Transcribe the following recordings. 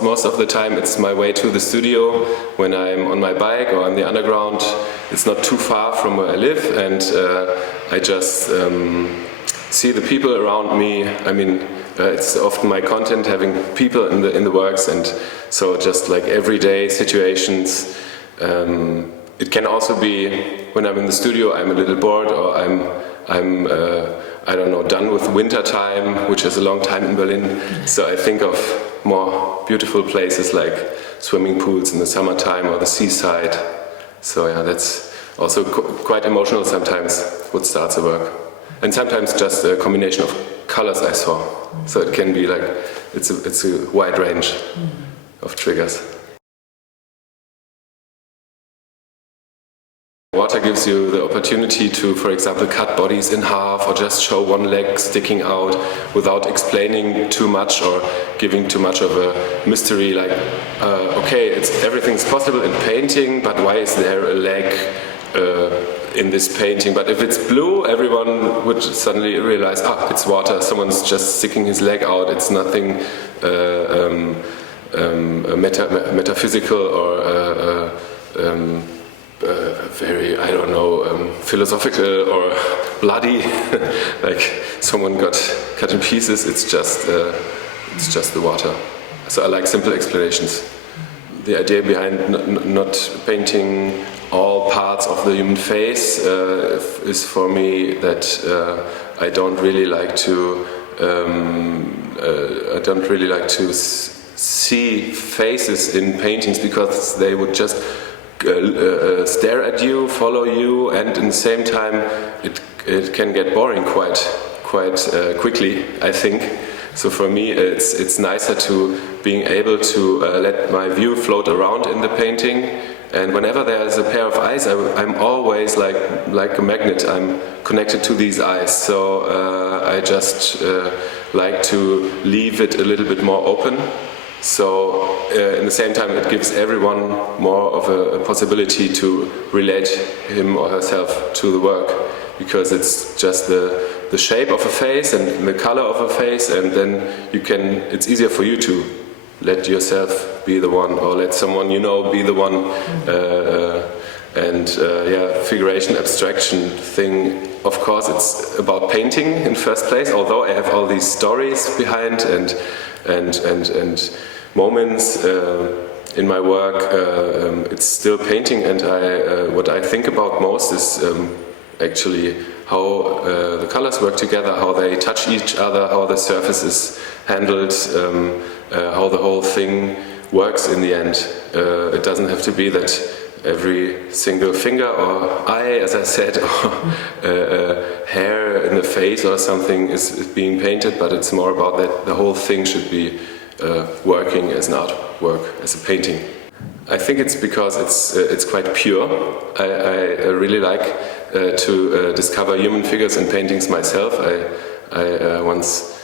Most of the time it's my way to the studio when I'm on my bike or on the underground. It's not too far from where I live, and I just see the people around me. I mean, it's often my content having people in the works, and so just like everyday situations. It can also be when I'm in the studio, I'm a little bored, or I'm I don't know, done with winter time, which is a long time in Berlin. So I think of more beautiful places like swimming pools in the summertime or the seaside. So yeah, that's also quite emotional sometimes, what starts the work. And sometimes just a combination of colors I saw. So it can be like, it's a wide range of triggers. Water gives you the opportunity to, for example, cut bodies in half or just show one leg sticking out without explaining too much or giving too much of a mystery, like, okay, everything's possible in painting, but why is there a leg in this painting? But if it's blue, everyone would suddenly realize, it's water, someone's just sticking his leg out, it's nothing metaphysical or very, I don't know, philosophical or bloody, like someone got cut in pieces. It's just the water. So I like simple explanations. The idea behind not painting all parts of the human face is for me that I don't really like to see faces in paintings, because they would just stare at you, follow you, and in the same time it can get boring quite quickly, I think. So for me it's nicer to being able to let my view float around in the painting, and whenever there's a pair of eyes, I'm always like a magnet, I'm connected to these eyes. So I just like to leave it a little bit more open. So in the same time it gives everyone more of a possibility to relate him or herself to the work, because it's just the shape of a face and the color of a face, and then it's easier for you to let yourself be the one, or let someone you know be the one. Figuration, abstraction thing, of course it's about painting in first place, although I have all these stories behind and moments in my work, it's still painting, and what I think about most is actually how the colors work together, how they touch each other, how the surface is handled, how the whole thing works in the end. It doesn't have to be that every single finger or eye, as I said, or hair in the face or something is being painted, but it's more about that the whole thing should be working as an artwork, as a painting. I think it's because it's quite pure. I really like to discover human figures in paintings myself. I once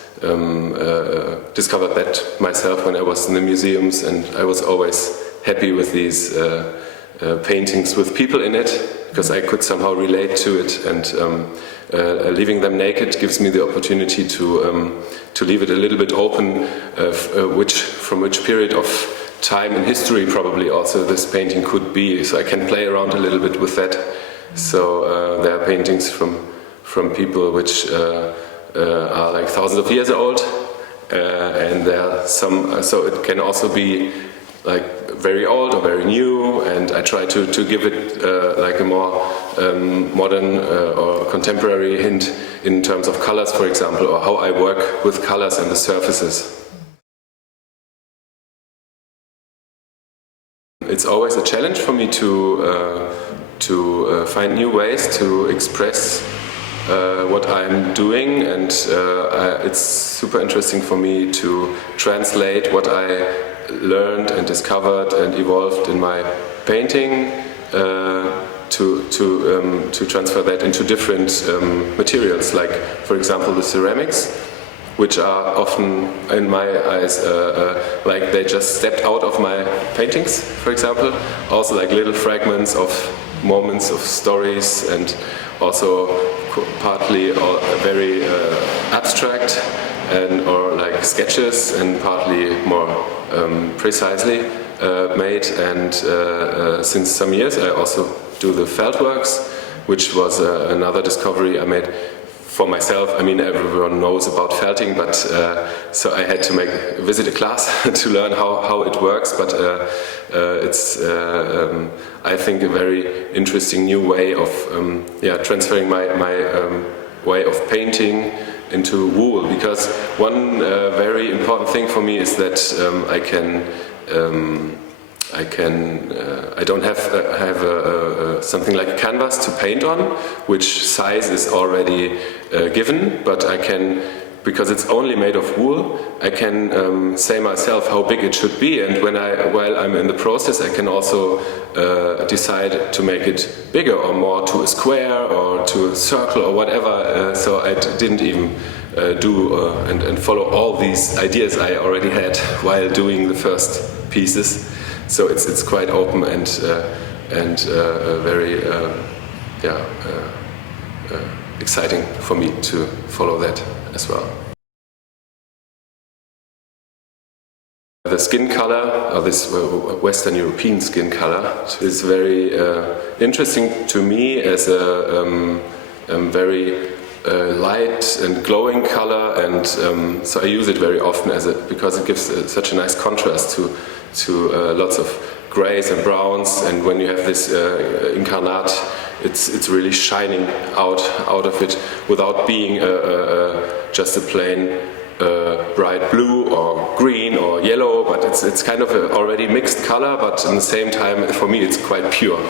discovered that myself when I was in the museums, and I was always happy with these paintings with people in it, because I could somehow relate to it, and leaving them naked gives me the opportunity to leave it a little bit open, from which period of time in history probably also this painting could be, so I can play around a little bit with that. So there are paintings from people which are like thousands of years old, and there are some, so it can also be like very old or very new, and I try to give it like a more modern or contemporary hint in terms of colors, for example, or how I work with colors and the surfaces. It's always a challenge for me to find new ways to express what I'm doing, and it's super interesting for me to translate what I learned and discovered and evolved in my painting to transfer that into different materials, like for example the ceramics, which are often, in my eyes, like they just stepped out of my paintings, for example. Also like little fragments of moments of stories, and also partly very abstract abstract and or like sketches, and partly more precisely made. And since some years I also do the felt works, which was another discovery I made for myself. I mean, everyone knows about felting, but so I had to visit a class to learn how it works. But it's I think a very interesting new way of transferring my way of painting into wool. Because one very important thing for me is that I don't have something like a canvas to paint on, which size is already given, but I can, because it's only made of wool, I can say myself how big it should be, and while I'm in the process, I can also decide to make it bigger or more to a square or to a circle or whatever. So I didn't even do and follow all these ideas I already had while doing the first pieces. So it's quite open and very exciting for me to follow that as well. The skin color, or this Western European skin color, is very interesting to me as a very light and glowing color, and so I use it very often because it gives such a nice contrast to lots of grays and browns, and when you have this incarnate, it's really shining out of it without being just a plain bright blue or green or yellow, but it's kind of a already mixed color, but at the same time for me it's quite pure.